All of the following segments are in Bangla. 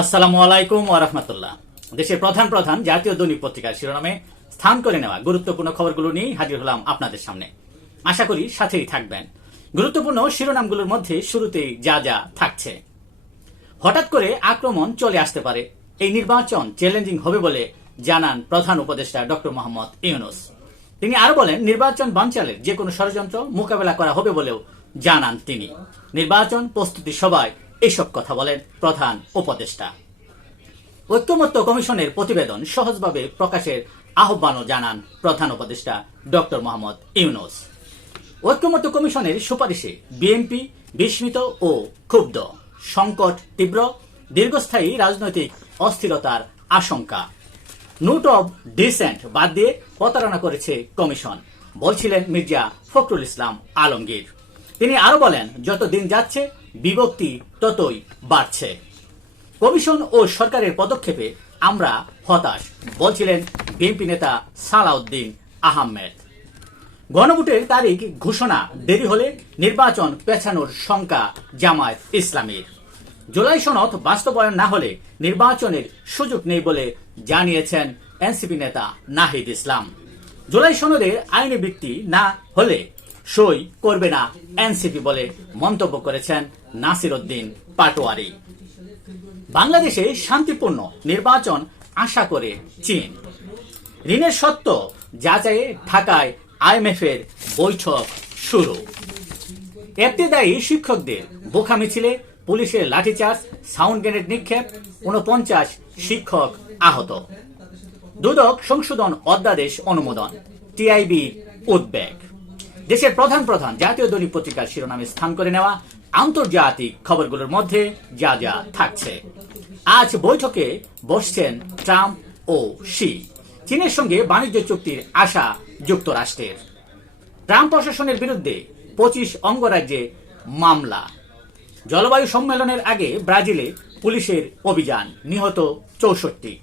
আসসালামু আলাইকুম ওরহমতুল্লাহ দেশের প্রধান প্রধান জাতীয় দৈনিক পত্রিকার শিরোনামে স্থান করে নেওয়া গুরুত্বপূর্ণ খবরগুলো নিয়ে হাজির হলাম আপনাদের সামনে। আশা করি সাথেই থাকবেন। গুরুত্বপূর্ণ শিরোনামগুলোর মধ্যে শুরুতেই যা যা থাকছে। হঠাৎ করে আক্রমণ চলে আসতে পারে। এই নির্বাচন চ্যালেঞ্জিং হবে বলে জানান প্রধান উপদেষ্টা ডক্টর মোহাম্মদ ইউনুস। তিনি আরও বলেন, নির্বাচন বানচালের যে কোনো ষড়যন্ত্র মোকাবেলা করা হবে বলেও জানান তিনি। নির্বাচন প্রস্তুতি সভায় এসব কথা বলেন প্রধান উপদেষ্টা। ঐক্যমত্য কমিশনের প্রতিবেদন সহজভাবে প্রকাশের আহ্বানও জানান প্রধান উপদেষ্টা ডক্টর মোহাম্মদ ইউনুস। ঐক্যমত্য কমিশনের সুপারিশে বিএনপি, বিস্মিত ও ক্ষুব্ধ। সংকট তীব্র, দীর্ঘস্থায়ী রাজনৈতিক অস্থিরতার আশঙ্কা। নোট অব ডিসেন্ট বাদ দিয়ে প্রতারণা করেছে কমিশন, বলছিলেন মির্জা ফখরুল ইসলাম আলমগীর। তিনি আরও বলেন যত দিন যাচ্ছে, বিভক্তি ততই বাড়ছে। কমিশন ও সরকারের পদক্ষেপে আমরা হতাশ, বলছিলেন বিএনপি নেতা সালাউদ্দিন আহমেদ। গণভোটের তারিখ ঘোষণা দেরি হলে নির্বাচন পেছানোর শঙ্কা জামায়াত ইসলামীর। জুলাই সনদ বাস্তবায়ন না হলে নির্বাচনের সুযোগ নেই বলে জানিয়েছেন এনসিপি নেতা নাহিদ ইসলাম। জুলাই সনদের আইনি ভিত্তি না হলে সই করবে না, এনসিপি বলে মন্তব্য করেছেন নাসির উদ্দিন পাটোয়ারি। বাংলাদেশে শান্তিপূর্ণ নির্বাচন আশা করে চীন। ঋণের সত্ত্ব যাচাইয়ে ঢাকায় আইএমএফ এর বৈঠক শুরু। এফতেদায়ী শিক্ষকদের বোখা মিছিলে পুলিশের লাঠিচার্জ, সাউন্ড গ্রেনেড নিক্ষেপ উনপঞ্চাশ শিক্ষক আহত। দুদক সংশোধন অধ্যাদেশ অনুমোদন, টিআইবি উদ্বেগ। দেশের প্রধান প্রধান জাতীয় দৈনিক পত্রিকার শিরোনামে স্থান করে নেওয়া আন্তর্জাতিক খবরগুলোর মধ্যে যা যা থাকছে। আজ বৈঠকে বসছেন ট্রাম্প ও শি। চীনের সঙ্গে বাণিজ্য চুক্তির আশা যুক্তরাষ্ট্রের। ট্রাম্প প্রশাসনের বিরুদ্ধে পঁচিশ অঙ্গরাজ্যে মামলা। জলবায়ু সম্মেলনের আগে ব্রাজিলে পুলিশের অভিযান নিহত চৌষট্টি।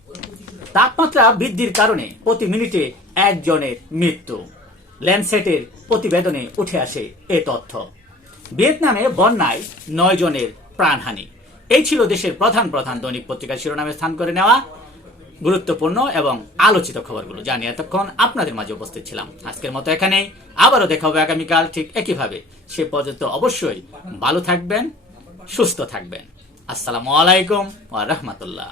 তাপমাত্রা বৃদ্ধির কারণে প্রতি মিনিটে একজনের মৃত্যু। ল্যান্ডসেটের প্রতিবেদনে উঠে আসে এ তথ্য। ভিয়েতনামে বন্যায় নয় জনের প্রাণহানি। এই ছিল দেশের প্রধান প্রধান দৈনিক পত্রিকার শিরোনামে স্থান করে নেওয়া। গুরুত্বপূর্ণ এবং আলোচিত খবরগুলো জানি এতক্ষণ আপনাদের মাঝে উপস্থিত ছিলাম। আজকের মতো এখানেই। আবারও দেখা হবে আগামীকাল ঠিক একইভাবে। সে পর্যন্ত অবশ্যই ভালো থাকবেন, সুস্থ থাকবেন। আসসালামু আলাইকুম ওয়া রাহমাতুল্লাহ।